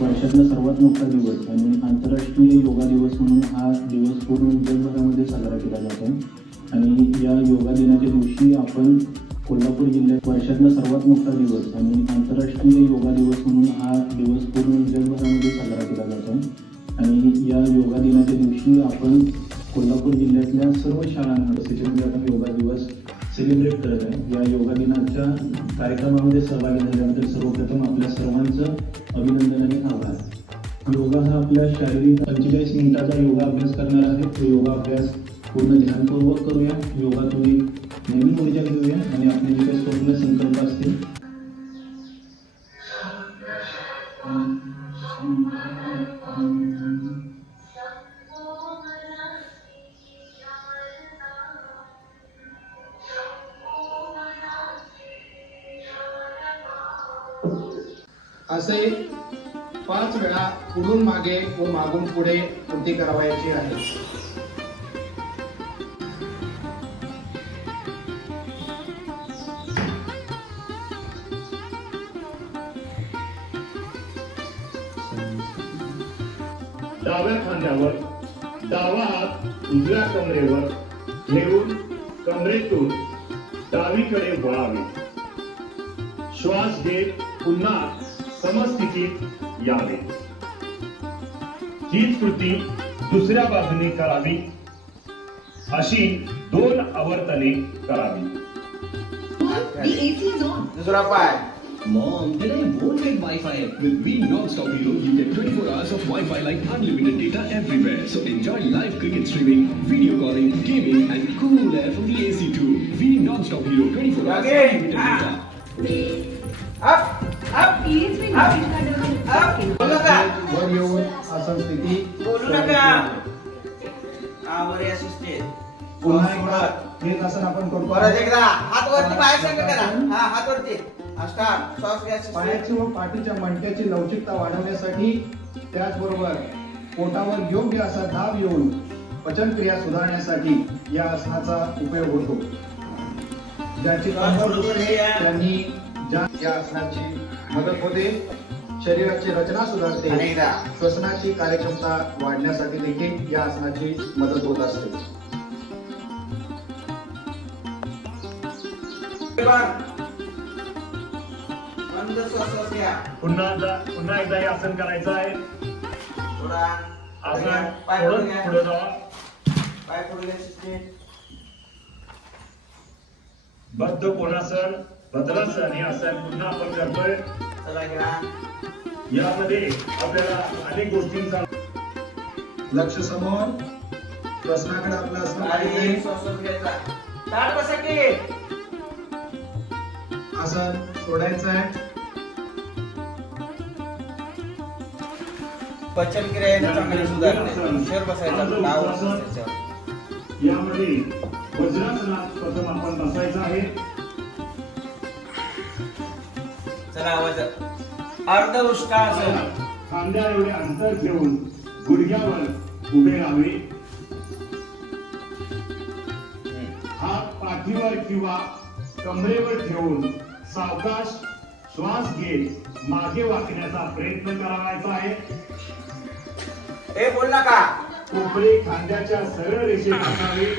वर्षातला सर्वात मोठा दिवस आणि आंतरराष्ट्रीय योगा दिवस म्हणून हा दिवस पूर्ण जगभरामध्ये साजरा केला जातो. आणि या योगा दिनाच्या दिवशी आपण कोल्हापूर जिल्ह्यात वर्षातला सर्वात मोठा दिवस आणि आंतरराष्ट्रीय योगा दिवस म्हणून हा दिवस पूर्ण जगभरामध्ये साजरा केला जातो. आणि या योगा दिनाच्या दिवशी आपण कोल्हापूर जिल्ह्यातल्या सर्व शाळांमध्ये त्याच्यामध्ये आपण योगा दिवस सेलिब्रेट करत आहे. या योगा दिनाच्या कार्यक्रमामध्ये सहभागी झाल्याबद्दल सर्वप्रथम आपल्या सर्वांचं अभिनंदन आणि आभार. योगा हा आपल्या शारीरिक पंचेचाळीस मिनिटाचा योगा अभ्यास करणार आहे. तो योगा अभ्यास पूर्ण ध्यानपूर्वक करूया. योगातून एक नवीन ऊर्जा घेऊया आणि आपले जे काही स्वप्न संकल्प असतील. असे पाच वेळा पुढून मागे व मागून पुढे कृती करावायची आहे. डाव्या खांद्यावर डावा हात उजव्या कमरेवर घेऊन कमरेतून डावीकडे वळावे. श्वास घेत पुन्हा समस्थितीत यावे हीच कृती दुसऱ्या बाजूने करावी अशी दोन आवर्तने करावी. दुसरा पाय Mom, then I won't get Wi-Fi. With Be Non-Stop Hero, you get 24 hours of Wi-Fi like unlimited data everywhere. So enjoy live cricket streaming, video calling, gaming, and cool air from the AC too. Be Non-Stop Hero, 24 hours Again. unlimited Ah. data. अप बोलू नका. वर येऊन आसन स्थिती बोलू नका आवर पुन्हा एकदा आसन आपण परत एकदा हात वरती पाय संग करा हा हात वरती श्वास घ्या पायाची व पाठीच्या मणक्याची लवचिकता वाढवण्यासाठी त्याचबरोबर पोटावर योग्य असा दाब येऊन पचनक्रिया सुधारण्यासाठी या आसनाचा उपयोग होतो ज्याची त्यांनी ज्या या आसनाची मदत होते शरीराची रचना सुधारते श्वसनाची कार्यक्षमता वाढण्यासाठी देखील या आसनाची मदत होत असते. पुन्हा एकदा- पुन्हा एकदा हे आसन करायचं आहे. थोडा आसन पाय पुढे थोडं पुढे जावा. बद्ध कोणासन? भद्रासन हे आसन पुन्हा आपण करतोय यामध्ये आपल्याला अनेक गोष्टींचा लक्ष समोर. श्वसनाकडे आपलं आणि की. आसन सोडायचं आहे. पचन क्रिया चांगली सुधारते. बसायचा. यामध्ये वज्रासनात प्रथम आपण बसायचं आहे. चला आवाज अर्ध उष्टासन खांद्या एवढे अंतर ठेवून गुडघ्यावर उभे राहावे. हात पाठीवर किंवा कमरेवर ठेवून सावकाश श्वास घेत मागे वाकण्याचा प्रयत्न करावायचा आहे. ए बोल नका कोपरे खांद्याच्या सरळ रेषेत असावे.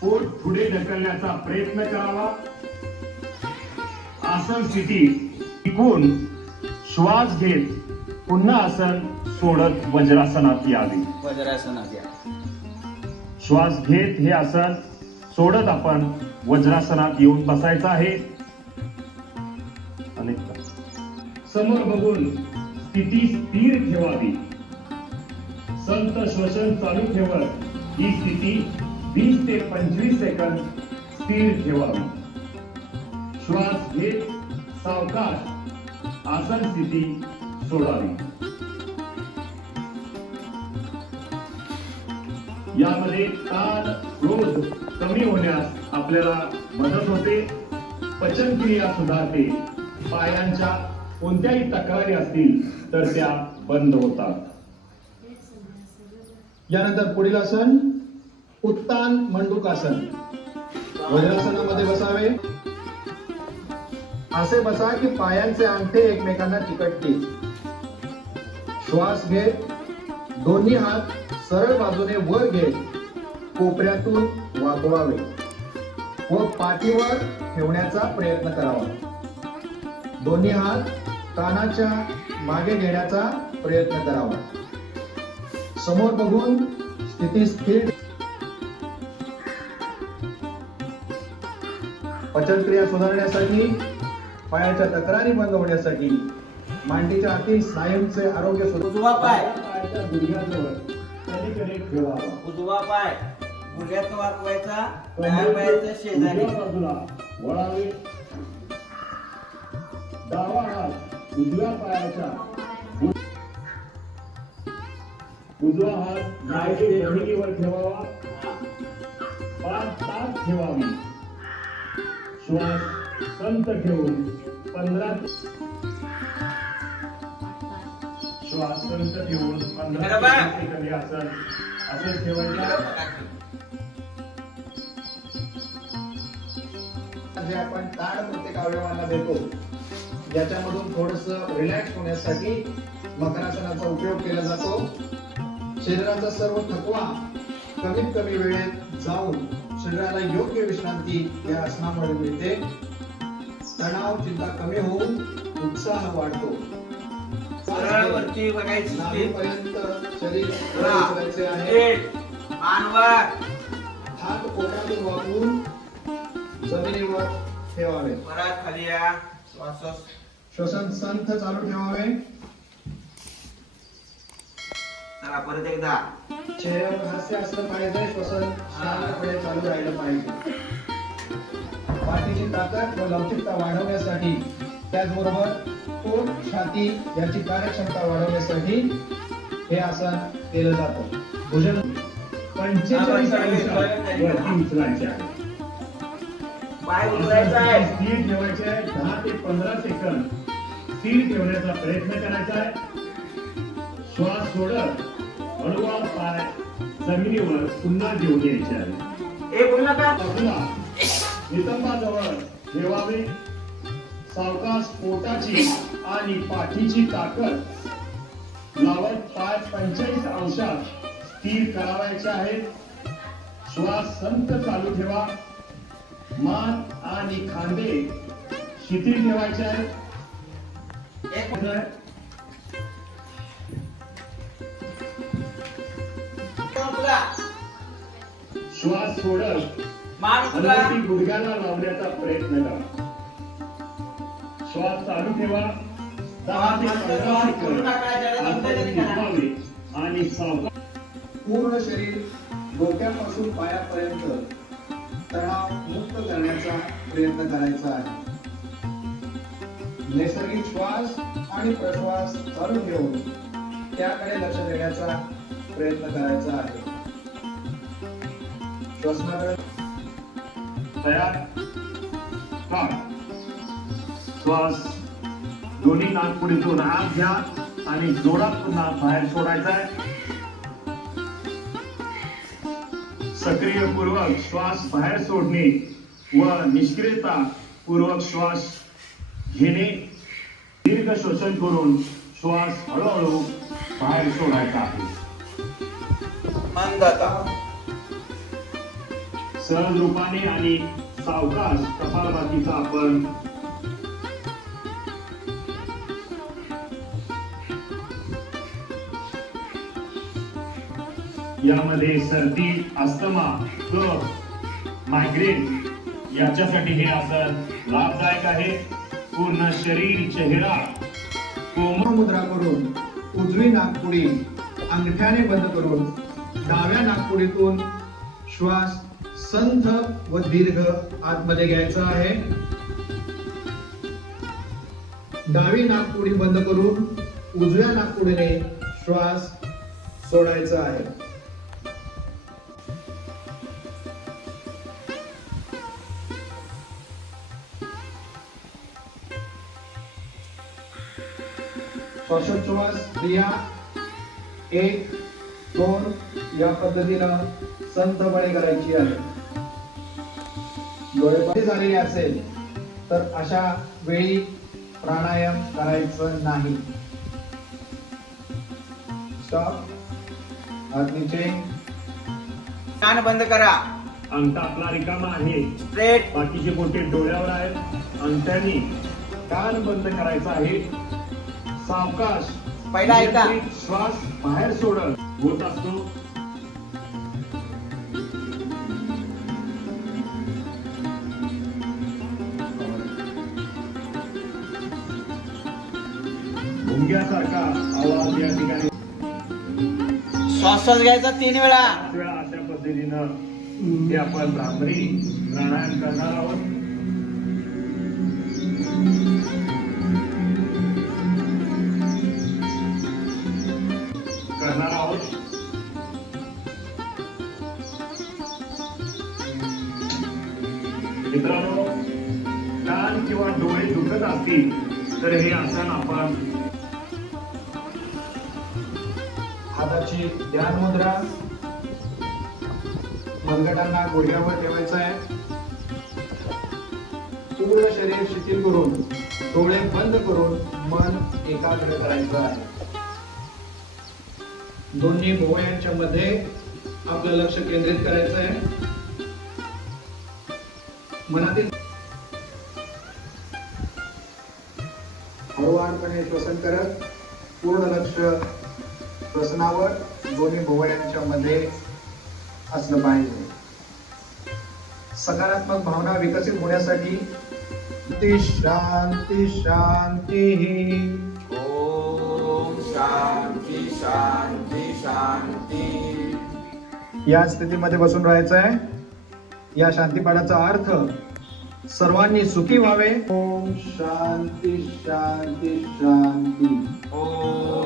पोट पुढे ढकलण्याचा प्रयत्न करावा. आसन स्थिती टिकून श्वास घेत पुन्हा आसन सोडत वज्रासनात यावे. वज्रासनात या. श्वास घेत हे आसन सोडत आपण वज्रासनात येऊन बसायचं आहे. समोर बघून स्थिती स्थिर ठेवावी. संत श्वसन चालू ठेवत ही स्थिती वीस ते पंचवीस सेकंद स्थिर ठेवावी. श्वास घेत सावकाश आसन स्थिती सोडावी. यामध्ये ताण रोध कमी होण्यास आपल्याला मदत होते. पचनक्रिया सुधारते. पायांच्या कोणत्याही तक्रारी असतील तर त्या बंद होतात. यानंतर पुढील आसन उत्तान मंडुकासन वज्रासनामध्ये बसावे. असे बसा की पायांचे अंगठे एकमेकांना चिकटतील. श्वास घे. दोन्ही हात सरळ बाजूने वर घे. कोपऱ्यातून वाकवावे. व पाठीवर ठेवण्याचा प्रयत्न करावा. दोन्ही हात कानाच्या मागे घेण्याचा प्रयत्न करावा. समोर बघून स्थिती स्थिर पचनक्रिया सुधारण्यासाठी पायाच्या तक्रारी बंद होण्यासाठी मांडीच्या आतील स्नायूंचे आरोग्य उजवा पाय. पायाच्या गुडघ्याजवळ कणिकणे ठेवावा. उजवा पाय. गुडघ्यात वाकवायचा डाव्या पायाच्या शेजारी. उजव्या बाजूला वळावे. डावा हात उजव्या पायाच्या गु- उजवा हात मागे जमिनीवर ठेवावा. पाच तास ठेवावी. श्वास संत ठेवून पंधरा श्वास संत ठेवून पंधरा असं ठेवायचं. जे आपण ताड प्रत्येक अवयवांना देतो ज्याच्यामधून थोडस रिलॅक्स होण्यासाठी मकरासनाचा उपयोग केला जातो. शरीराचा सर्व थकवा कमीत कमी वेळेत जाऊन शरीराला योग्य विश्रांती या आसनामुळे मिळते. तणाव चिंता कमी होऊन उत्साह वाढतो. बघायची नाभीपर्यंत शरीर वर. उचलायचे आहे. नीट. मानवर हात पोटातून वाकवून जमिनीवर ठेवावे. परत खाली या. श्वास श्वसन संथ चालू ठेवावे. चला परत एकदा. चेहऱ्यावर हास्य असलं पाहिजे श्वसन शांतपणे चालू राहिलं पाहिजे. पाठीची ताकद व लवचिकता वाढवण्यासाठी त्याचबरोबर पोट छाती याची कार्यक्षमता वाढवण्यासाठी हे आसन केलं जातं. भुजंग पंचेचाळीस स्थिर ठेवायचे आहे दहा ते पंधरा सेकंद. स्थिर ठेवण्याचा प्रयत्न करायचा आहे. श्वास सोडत हळूवार पाय जमिनीवर पुन्हा घेऊन यायचे आहे. नितंबाजवळ ठेवावे सावकाश पोटाची आणि पाठीची ताकद लावत पाय पंचेचाळीस अंशात स्थिर करावायचे आहेत. श्वास संत चालू ठेवा. मान आणि खांदे शिथिल ठेवायचे आहेत. एक श्वास सोडत गुडघ्याला लावण्याचा प्रयत्न करा. श्वास चालू ठेवा. दहा ते पंधरा सेकंद. आपण थांबावे आणि सावकाश पूर्ण शरीर डोक्यापासून पायापर्यंत तणाव मुक्त करण्याचा प्रयत्न करायचा आहे. नैसर्गिक श्वास आणि प्रश्वास चालू ठेवून त्याकडे लक्ष देण्याचा प्रयत्न करायचा आहे. श्वसनाकडे तयार? का श्वास दोन्ही नागपुडीतून आत घ्या आणि जोरात पुन्हा बाहेर सोडायचा आहे सक्रिय पूर्वक श्वास बाहेर सोडणे व निष्क्रियता पूर्वक श्वास घेणे. दीर्घ श्वसन करून श्वास हळूहळू बाहेर सोडायचा आहे. मंद सहज रूपाने आणि सावकाश कपालभातीचा आपण यामध्ये सर्दी अस्थमा कफ मायग्रेन याच्यासाठी हे आसन लाभदायक आहे. पूर्ण शरीर चेहरा कोमल मुद्रा करून उजवी नागपुडी अंगठ्याने बंद करून डाव्या नागपुडीतून श्वास संथ व दीर्घ आतमध्ये घ्यायचा आहे. डावी नागपुडी बंद करून उजव्या नागपुडीने श्वास सोडायचा आहे. श्वासोच्छ्वास क्रिया एक दोन या पद्धतीनं संतपणे करायची आहे. डोळे बंद झालेले असेल तर अशा वेळी प्राणायाम करायचं नाही. स्टॉप हात नीचे कान बंद करा. अंगठा आपला रिकामा आहे. स्ट्रेट बाकीचे बोटे डोळ्यावर आहेत. अंगठ्याने कान बंद करायचा आहे. सावकाश पहिला ऐका. श्वास बाहेर सोडत होत असतो. भुंग्यासारखा आवाज या ठिकाणी श्वास घ्यायचा तीन वेळा. वेळा अशा पद्धतीनं हे आपण भ्रामरी प्राणायाम करणार आहोत. करणार आहोत. मित्रांनो कान किंवा डोळे दुखत असतील तर हे आसन आपण हाताची ध्यान मुद्रा मनगटांना गुडघ्यावर ठेवायचं आहे. पूर्ण शरीर शिथिल करून डोळे बंद करून मन एकाग्र करायचं आहे. दोन्ही भोवयांच्या मध्ये आपलं लक्ष केंद्रित करायचं आहे. मनातील हळूवारपणे श्वसन करत पूर्ण लक्ष श्वसनावर दोन्ही भोवयांच्या मध्ये असलं पाहिजे. सकारात्मक भावना विकसित होण्यासाठी शांती शांती शांती ओम शांती शांती शांती. या स्थितीमध्ये बसून राहायचं आहे या शांतीपाठाचा अर्थ सर्वांनी सुखी व्हावे. ओम शांती शांती शांती. ओम